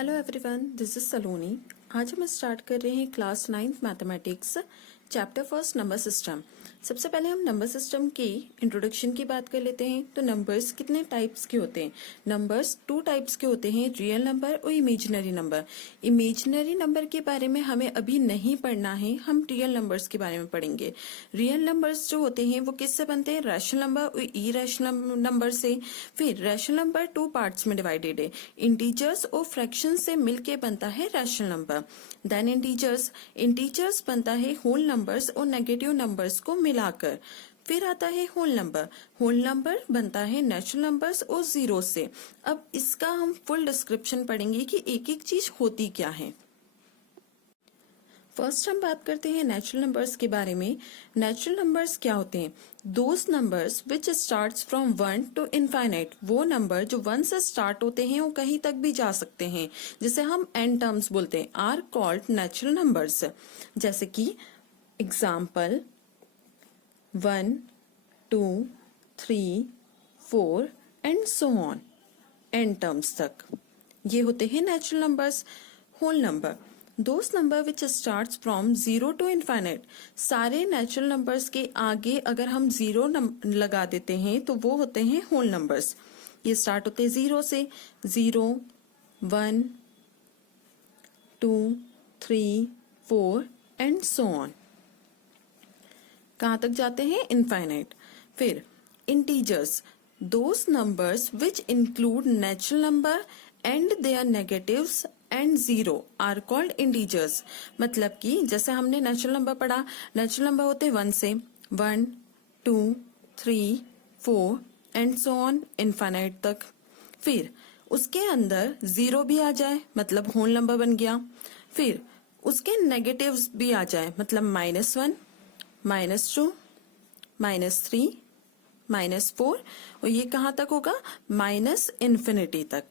Hello everyone, this is सलोनी। आज हम start कर रहे हैं class 9th mathematics chapter first number system. सबसे पहले हम नंबर सिस्टम की इंट्रोडक्शन की बात कर लेते हैं। तो नंबर्स कितने टाइप्स के होते हैं? नंबर्स 2 टाइप्स के होते हैं, रियल नंबर और इमेजिनरी नंबर। इमेजिनरी नंबर के बारे में हमें अभी नहीं पढ़ना है, हम रियल नंबर्स के बारे में पढ़ेंगे। रियल नंबर्स जो होते हैं वो किससे बनते हैं? रैशनल नंबर और इरेशनल नंबर से। फिर रैशनल नंबर 2 पार्ट्स में डिवाइडेड है, इंटीजर्स और फ्रैक्शन से मिलके बनता है रैशनल नंबर। देन इंटीजर्स बनता है होल नंबर्स और नेगेटिव नंबर्स को मिलाकर। फिर आता है होल नंबर बनता है नेचुरल नंबर्स और जीरो से। अब इसका हम फुल डिस्क्रिप्शन पढ़ेंगे कि एक एक चीज होती क्या है। फर्स्ट हम बात करते हैं नेचुरल नंबर्स के बारे में। नेचुरल नंबर्स क्या होते हैं? Those numbers which starts from 1 to infinite. वो नंबर जो 1 से स्टार्ट होते हैं वो कहीं तक भी जा सकते हैं, जिसे हम एन टर्म्स बोलते हैं, आर कॉल्ड नेचुरल नंबर्स। जैसे कि example 1, 2, 3, 4 and so on, N terms तक। ये होते हैं natural numbers. Whole number those number which starts from 0 to infinite. सारे नेचुरल नंबर्स के आगे अगर हम 0 लगा देते हैं तो वो होते हैं होल नंबर्स। ये स्टार्ट होते हैं 0 से। 0, 1, 2, 3, 4 एंड सो ऑन। कहाँ तक जाते हैं? इनफाइनाइट। फिर integers those numbers which include natural number and their negatives and 0 are called integers. मतलब कि जैसे हमने नेचुरल नंबर पढ़ा, नेचुरल नंबर होते 1 से 1, 2, 3, 4 एंड सो ऑन इनफाइनाइट तक। फिर उसके अंदर 0 भी आ जाए मतलब होल नंबर बन गया। फिर उसके नेगेटिव्स भी आ जाए मतलब -1, -2, -3, -4 और ये कहाँ तक होगा? -इन्फिनिटी तक।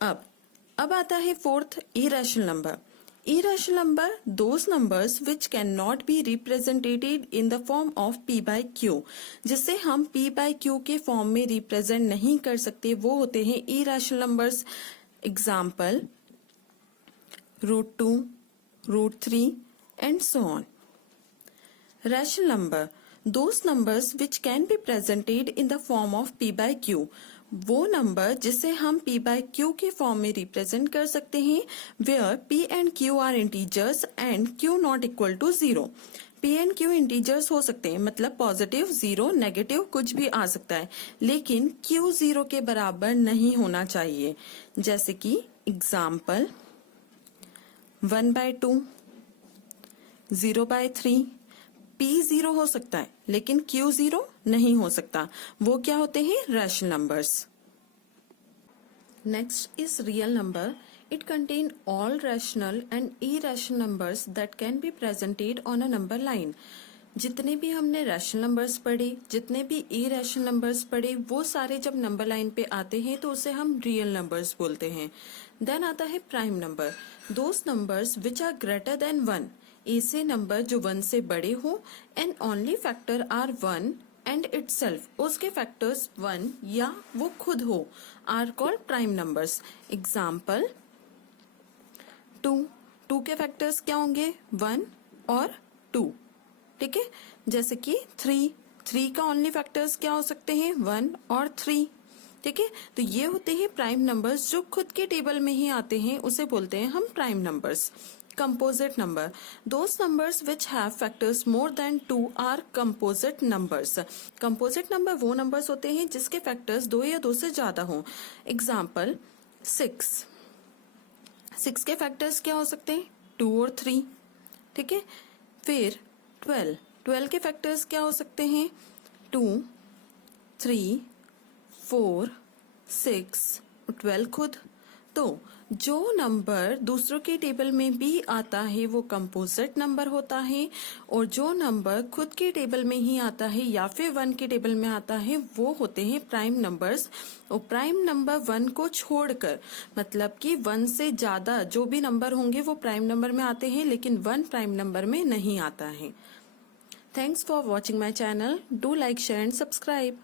अब आता है fourth, irrational number. Irrational number those numbers which can not be represented in the form of p by Q. जिसे हम p बाई क्यू के फॉर्म में रिप्रेजेंट नहीं कर सकते, वो होते हैं irrational numbers. Example √2, √3 and so on. Rational number those numbers which can be presented in the form of p by Q. वो नंबर जिसे हम p बाई क्यू के फॉर्म में रिप्रेजेंट कर सकते हैं, where p and q are integers and q not equal to 0। p and q integers हो सकते हैं मतलब पॉजिटिव, 0, नेगेटिव कुछ भी आ सकता है, लेकिन q 0 के बराबर नहीं होना चाहिए। जैसे कि एग्जाम्पल 1/2, 0/3। p 0 हो सकता है लेकिन q 0 नहीं हो सकता। वो क्या होते हैं? Rational numbers. Next is real number. It contain all rational and irrational numbers that can be presented on a number line. जितने भी हमने रैशनल नंबर्स पढ़े, जितने भी इरेशनल नंबर्स पढ़े, वो सारे जब नंबर लाइन पे आते हैं तो उसे हम रियल नंबर्स बोलते हैं। देन आता है prime number. Those numbers which are greater than 1। ऐसे नंबर जो 1 से बड़े हो and only factor are 1 and itself, उसके फैक्टर्स 1 या वो खुद हो, are called prime numbers. Example 2 के फैक्टर्स क्या होंगे? 1 और 2। ठीक है। जैसे कि 3 का ओनली फैक्टर्स क्या हो सकते हैं? 1 और 3। ठीक है। तो ये होते हैं प्राइम नंबर्स जो खुद के टेबल में ही आते हैं, उसे बोलते हैं हम prime numbers. Composite number those numbers which have factors more than 2 are composite numbers. Composite number वो नंबर्स होते हैं जिसके फैक्टर्स 2 या 2 से ज्यादा हों। एग्जाम्पल 6 के फैक्टर्स क्या हो सकते हैं? 2 और 3। ठीक है। फिर 12 के फैक्टर्स क्या हो सकते हैं? 2, 3, 4, 6 और 12 खुद। तो जो नंबर दूसरों के टेबल में भी आता है वो कंपोजिट नंबर होता है, और जो नंबर खुद के टेबल में ही आता है या फिर 1 के टेबल में आता है वो होते हैं प्राइम नंबर्स। और प्राइम नंबर 1 को छोड़कर, मतलब कि 1 से ज्यादा जो भी नंबर होंगे वो प्राइम नंबर में आते हैं, लेकिन 1 प्राइम नंबर में नहीं आता है। Thanks for watching my channel. Do like, share and subscribe.